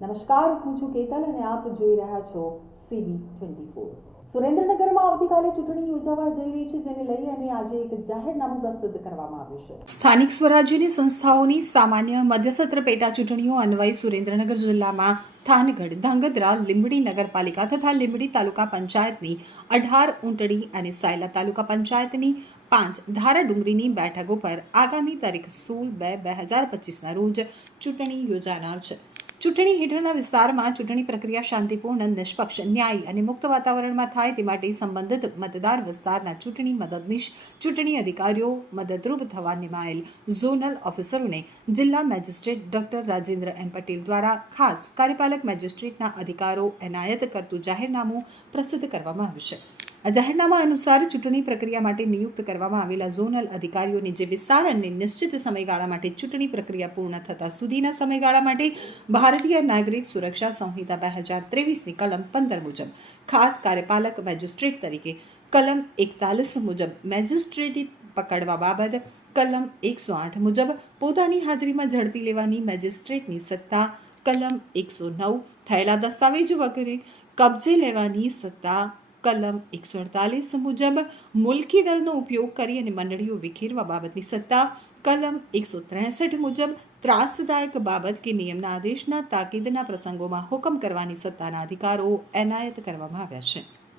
નમસ્કાર, હું છું કેતલ અને આપ જોઈ રહ્યા છો સીબી ટ્વેન્ટી ફોર સુરેન્દ્રનગરમાં આવતીકાલે ચૂંટણી યોજાવા જઈ રહી છે, જેને લઈ અને આજે એક જાહેરનામું પ્રસિદ્ધ કરવામાં આવ્યું છે. સ્થાનિક સ્વરાજ્યની સંસ્થાઓની સામાન્ય મધ્યસત્ર પેટા ચૂંટણીઓ અન્વયે સુરેન્દ્રનગર જિલ્લામાં થાનગઢ, ધાંગધ્રા, લીંબડી નગરપાલિકા તથા લીંબડી તાલુકા પંચાયતની અઢાર ઊંટડી અને સાયલા તાલુકા પંચાયતની પાંચ ધારા ડુંગરીની બેઠકો પર આગામી તારીખ સોળ બે બે હજાર પચીસના રોજ ચૂંટણી યોજાનાર છે. ચૂંટણી હેઠળના વિસ્તારમાં ચૂંટણી પ્રક્રિયા શાંતિપૂર્ણ, નિષ્પક્ષ, ન્યાયી અને મુક્ત વાતાવરણમાં થાય તે માટે સંબંધિત મતદાર વિસ્તારના ચૂંટણી મદદનીશ, ચૂંટણી અધિકારીઓ મદદરૂપ થવા નિમાયેલ ઝોનલ ઓફિસરોને જિલ્લા magistrate doctor Rajendra M Patel દ્વારા ખાસ કાર્યપાલક મેજિસ્ટ્રેટના અધિકારો એનાયત કરતું જાહેરનામું પ્રસિદ્ધ કરવામાં આવ્યું છે. આ જાહેરનામા અનુસાર ચૂંટણી પ્રક્રિયા માટે નિયુક્ત કરવામાં આવેલા ઝોનલ અધિકારીઓને જે વિસ્તાર અને નિશ્ચિત સમયગાળા માટે ચૂંટણી પ્રક્રિયા પૂર્ણ થતા સુધીના સમયગાળા માટે ભારતીય નાગરિક સુરક્ષા સંહિતા બે હજાર ત્રેવીસની કલમ પંદર મુજબ, ખાસ કાર્યપાલક મેજિસ્ટ્રેટ તરીકે, કલમ એકતાલીસ મુજબ મેજિસ્ટ્રેટી પકડવા બાબત, કલમ એકસો આઠ મુજબ પોતાની હાજરીમાં ઝડપી લેવાની મેજિસ્ટ્રેટની સત્તા, કલમ એકસો નવ થયેલા દસ્તાવેજો વગેરે કબજે લેવાની સત્તા કલમ એકસો અડતાલીસ મુજબ મુલકી દળનો ઉપયોગ કરી અને મંડળીઓ વિખેરવા બાબતની સત્તા, કલમ એકસો ત્રેસઠ મુજબ ત્રાસદાયક બાબત કે નિયમના આદેશના તાકીદના પ્રસંગોમાં હુકમ કરવાની સત્તાના અધિકારો એનાયત કરવામાં આવ્યા છે.